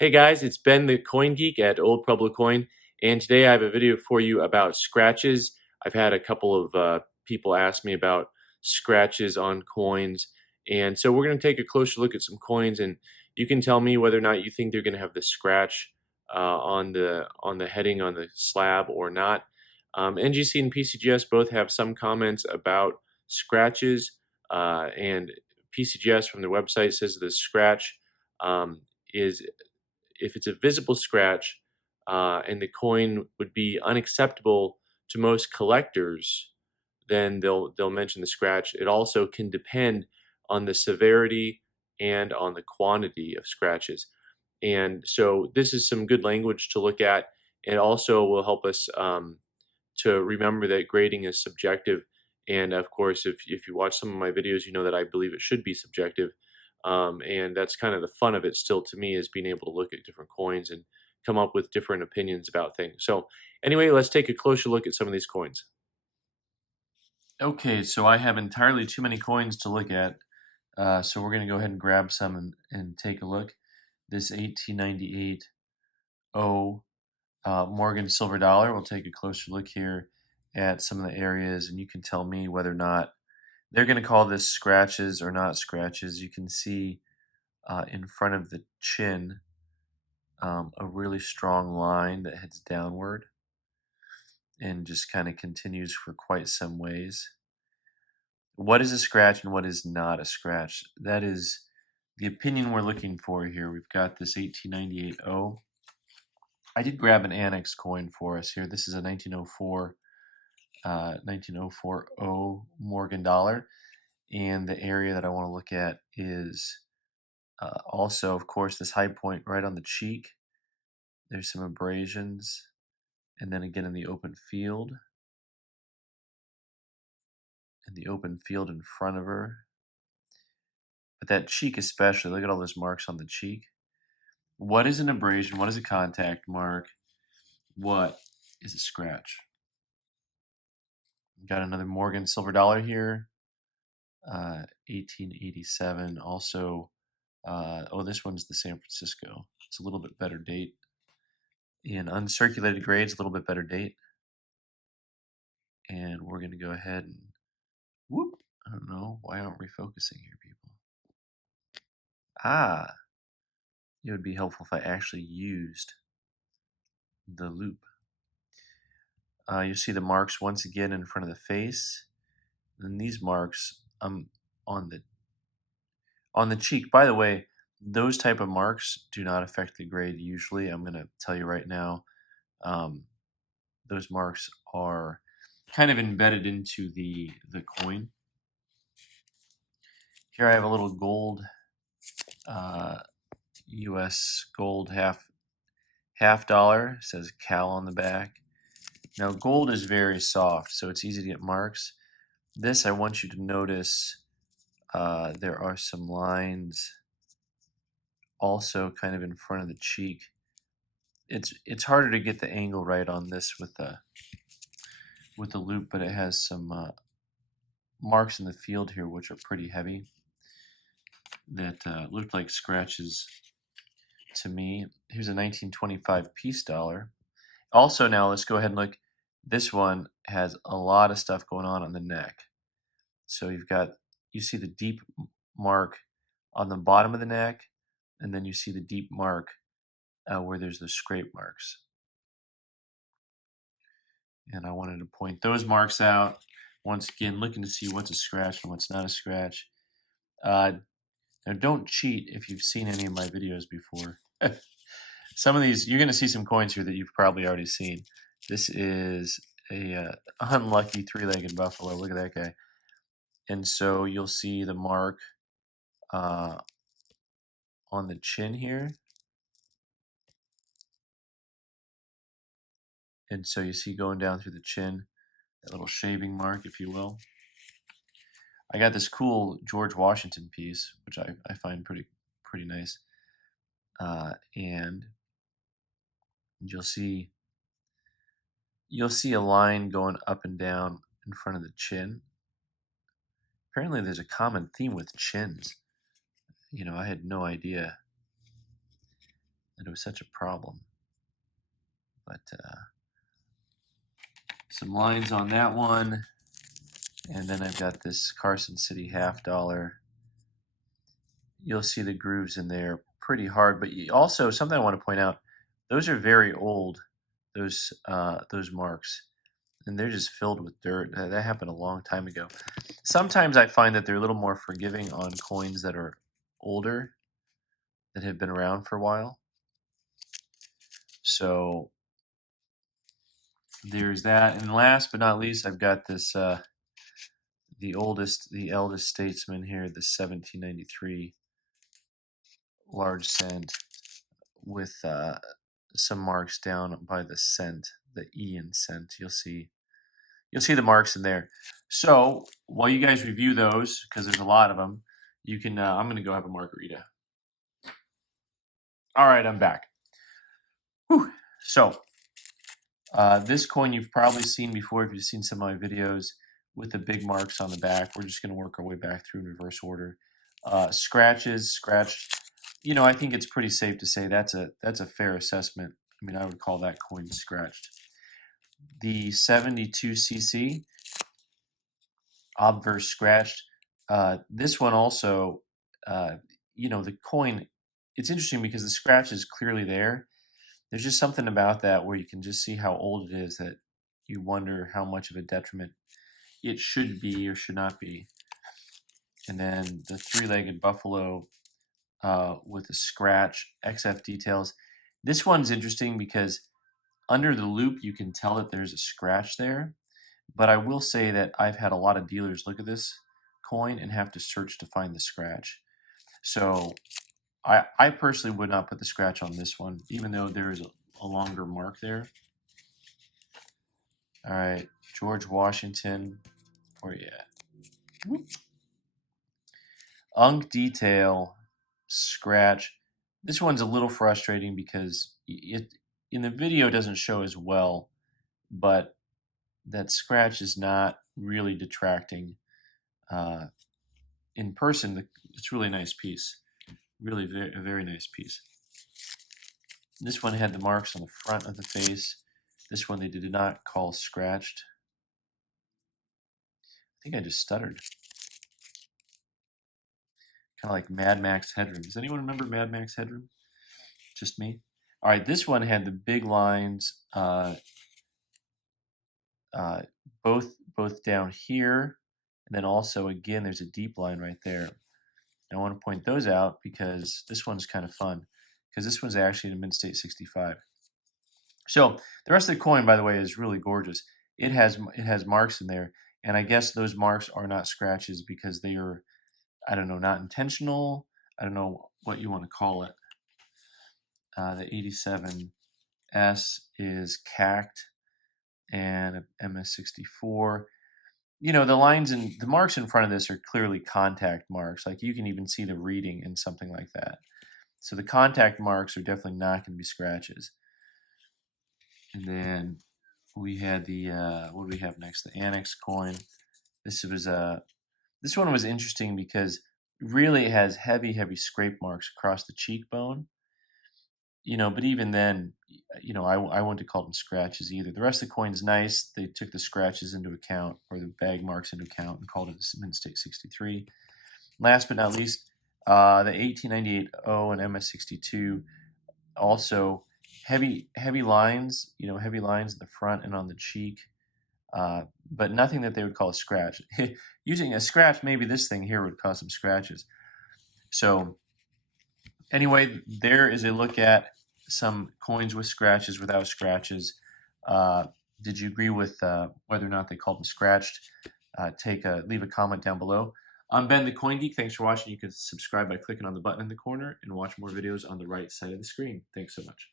Hey guys, it's Ben the Coin Geek at Old Pueblo Coin, and today I have a video for you about scratches. I've had a couple of people ask me about scratches on coins, and so we're going to take a closer look at some coins, and you can tell me whether or not you think they're going to have the scratch on the heading on the slab or not. NGC and PCGS both have some comments about scratches, and PCGS from their website says the scratch is if it's a visible scratch and the coin would be unacceptable to most collectors, then they'll mention the scratch. It also can depend on the severity and on the quantity of scratches. And so this is some good language to look at. It also will help us to remember that grading is subjective. And of course, if you watch some of my videos, you know that I believe it should be subjective. And that's kind of the fun of it still to me, is being able to look at different coins and come up with different opinions about things. So anyway, let's take a closer look at some of these coins. Okay, so I have entirely too many coins to look at. So we're going to go ahead and grab some and take a look. This 1898 O Morgan silver dollar. We'll take a closer look here at some of the areas, and you can tell me whether or not they're going to call this scratches or not scratches. You can see in front of the chin a really strong line that heads downward and just kind of continues for quite some ways. What is a scratch and what is not a scratch? That is the opinion we're looking for here. We've got this 1898 O. I did grab an annex coin for us here. This is a 1904 O Morgan dollar. And the area that I want to look at is also, of course, this high point right on the cheek. There's some abrasions. And then again in the open field. In the open field in front of her. But that cheek especially, look at all those marks on the cheek. What is an abrasion? What is a contact mark? What is a scratch? Got another Morgan silver dollar here. 1887. Also, oh, this one's the San Francisco. It's a little bit better date. In uncirculated grades, a little bit better date. And we're going to go ahead and whoop. I don't know. Why aren't we focusing here, people? Ah, it would be helpful if I actually used the loop. You see the marks once again in front of the face. And these marks on the cheek. By the way, those type of marks do not affect the grade usually. I'm going to tell you right now. Those marks are kind of embedded into the coin. Here I have a little gold, U.S. gold half dollar. It says Cal on the back. Now gold is very soft, so it's easy to get marks. This, I want you to notice there are some lines also kind of in front of the cheek. It's harder to get the angle right on this with the loop, but it has some marks in the field here which are pretty heavy that looked like scratches to me. Here's a 1925 piece dollar. Also, now let's go ahead and look. This one has a lot of stuff going on the neck. So you see the deep mark on the bottom of the neck, and then you see the deep mark where there's the scrape marks. And I wanted to point those marks out. Once again, looking to see what's a scratch and what's not a scratch. Now, don't cheat if you've seen any of my videos before. Some of these, you're going to see some coins here that you've probably already seen. This is a unlucky three-legged buffalo. Look at that guy. And so you'll see the mark on the chin here. And so you see going down through the chin, that little shaving mark, if you will. I got this cool George Washington piece, which I find pretty nice. And you'll see a line going up and down in front of the chin. Apparently there's a common theme with chins. You know, I had no idea that it was such a problem. But some lines on that one. And then I've got this Carson City $50. You'll see the grooves in there pretty hard. But you also, something I want to point out, those are very old, those marks. And they're just filled with dirt. That happened a long time ago. Sometimes I find that they're a little more forgiving on coins that are older, that have been around for a while. So there's that. And last but not least, I've got this, the eldest statesman here, the 1793 large cent with some marks down by the cent, the E in cent. You'll see the marks in there. So while you guys review those, because there's a lot of them, you can. I'm going to go have a margarita. All right, I'm back. Whew. So this coin you've probably seen before if you've seen some of my videos with the big marks on the back. We're just going to work our way back through in reverse order. Scratches, scratched. You know, I think it's pretty safe to say that's a fair assessment. I mean, I would call that coin scratched. The 72cc obverse scratched. This one also, you know, the coin, it's interesting because the scratch is clearly there. There's just something about that where you can just see how old it is that you wonder how much of a detriment it should be or should not be. And then the three-legged buffalo with a scratch, XF details. This one's interesting because under the loop you can tell that there's a scratch there. But I will say that I've had a lot of dealers look at this coin and have to search to find the scratch. So I personally would not put the scratch on this one, even though there's a longer mark there. All right, George Washington, where you at? Unk detail, scratch. This one's a little frustrating because it in the video doesn't show as well, but that scratch is not really detracting. In person, it's a really nice piece. Really a very nice piece. This one had the marks on the front of the face. This one they did not call scratched. I think I just stuttered. Kind of like Mad Max Headroom. Does anyone remember Mad Max Headroom? Just me? All right, this one had the big lines both down here, and then also, again, there's a deep line right there. I want to point those out because this one's kind of fun, because this one's actually in a Mint State 65. So the rest of the coin, by the way, is really gorgeous. It has marks in there, and I guess those marks are not scratches because they are, I don't know, not intentional. I don't know what you want to call it. The 87S is cacked, and MS64. You know, the lines and the marks in front of this are clearly contact marks. Like you can even see the reading in something like that. So the contact marks are definitely not going to be scratches. And then we had the what do we have next? The Annex coin. This one was interesting because really it has heavy scrape marks across the cheekbone. You know, but even then, you know, I wouldn't call them scratches either. The rest of the coin's nice. They took the scratches into account, or the bag marks into account, and called it a Mint State 63. Last but not least, the 1898 O and MS62, also heavy lines. You know, heavy lines in the front and on the cheek, but nothing that they would call a scratch. Using a scratch, maybe this thing here would cause some scratches. So anyway, there is a look at some coins with scratches, without scratches. Did you agree with whether or not they called them scratched? Leave a comment down below. I'm Ben the Coin Geek. Thanks for watching. You can subscribe by clicking on the button in the corner and watch more videos on the right side of the screen. Thanks so much.